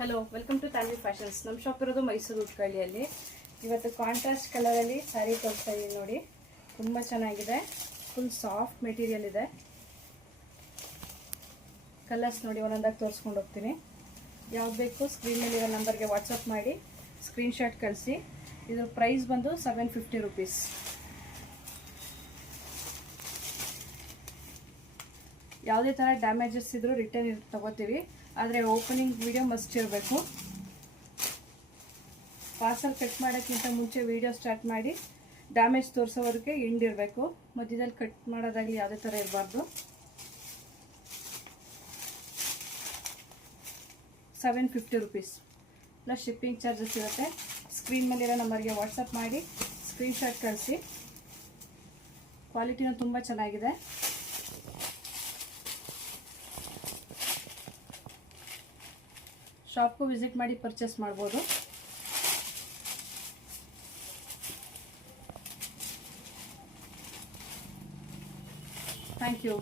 Hello, welcome to Tanvi fashions. ನಮ್ಮ shop ಇರೋದು ಮೈಸೂರು ಉಟ್ಕಳ್ಳಿಯಲ್ಲಿ. ಇವತ್ತು ಕಾಂಟ್ರಾಸ್ಟ್ ಕಲರಲ್ಲಿ ಸ್ಯಾರಿ ತೋರಿಸ್ತಾ ಇದ್ದೀನಿ ನೋಡಿ. ತುಂಬ ಚೆನ್ನಾಗಿದೆ, ಫುಲ್ ಸಾಫ್ಟ್ ಮೆಟೀರಿಯಲ್ ಇದೆ. ಕಲರ್ಸ್ ನೋಡಿ ಒಂದೊಂದಾಗಿ ತೋರಿಸ್ಕೊಂಡು ಹೋಗ್ತೀನಿ. ಯಾವ್ದು ಬೇಕು ಸ್ಕ್ರೀನ್ ಮೇಲಿರೋ ನಂಬರ್ಗೆ ವಾಟ್ಸಪ್ ಮಾಡಿ ಸ್ಕ್ರೀನ್ಶಾಟ್ ಕಳಿಸಿ. ಇದ್ರ ಪ್ರೈಸ್ ಬಂದು 750 ರುಪೀಸ್. ಯಾವುದೇ ಥರ ಡ್ಯಾಮೇಜಸ್ ಇದ್ರೂ ರಿಟರ್ನ್ ತಗೋತೀವಿ, ಆದರೆ ಓಪನಿಂಗ್ ವಿಡಿಯೋ ಮಸ್ಟ್ ಇರಬೇಕು. ಪಾರ್ಸಲ್ ಕಟ್ ಮಾಡೋಕ್ಕಿಂತ ಮುಂಚೆ ವಿಡಿಯೋ ಸ್ಟಾರ್ಟ್ ಮಾಡಿ ಡ್ಯಾಮೇಜ್ ತೋರಿಸೋವರೆಗೆ ಹಿಂಡಿರಬೇಕು. ಮಧ್ಯದಲ್ಲಿ ಕಟ್ ಮಾಡೋದಾಗಲಿ ಯಾವುದೇ ಥರ ಇರಬಾರ್ದು. 750 ರುಪೀಸ್ ಪ್ಲಸ್ ಶಿಪ್ಪಿಂಗ್ ಚಾರ್ಜಸ್ ಇರುತ್ತೆ. ಸ್ಕ್ರೀನ್ ಮೇಲಿರೋ ನಂಬರ್ಗೆ ವಾಟ್ಸಪ್ ಮಾಡಿ ಸ್ಕ್ರೀನ್ಶಾಟ್ ಕಳಿಸಿ. ಕ್ವಾಲಿಟಿನೂ ತುಂಬ ಚೆನ್ನಾಗಿದೆ. ಶಾಪ್ಗೂ ವಿಸಿಟ್ ಮಾಡಿ ಪರ್ಚೇಸ್ ಮಾಡ್ಬೋದು. Thank you.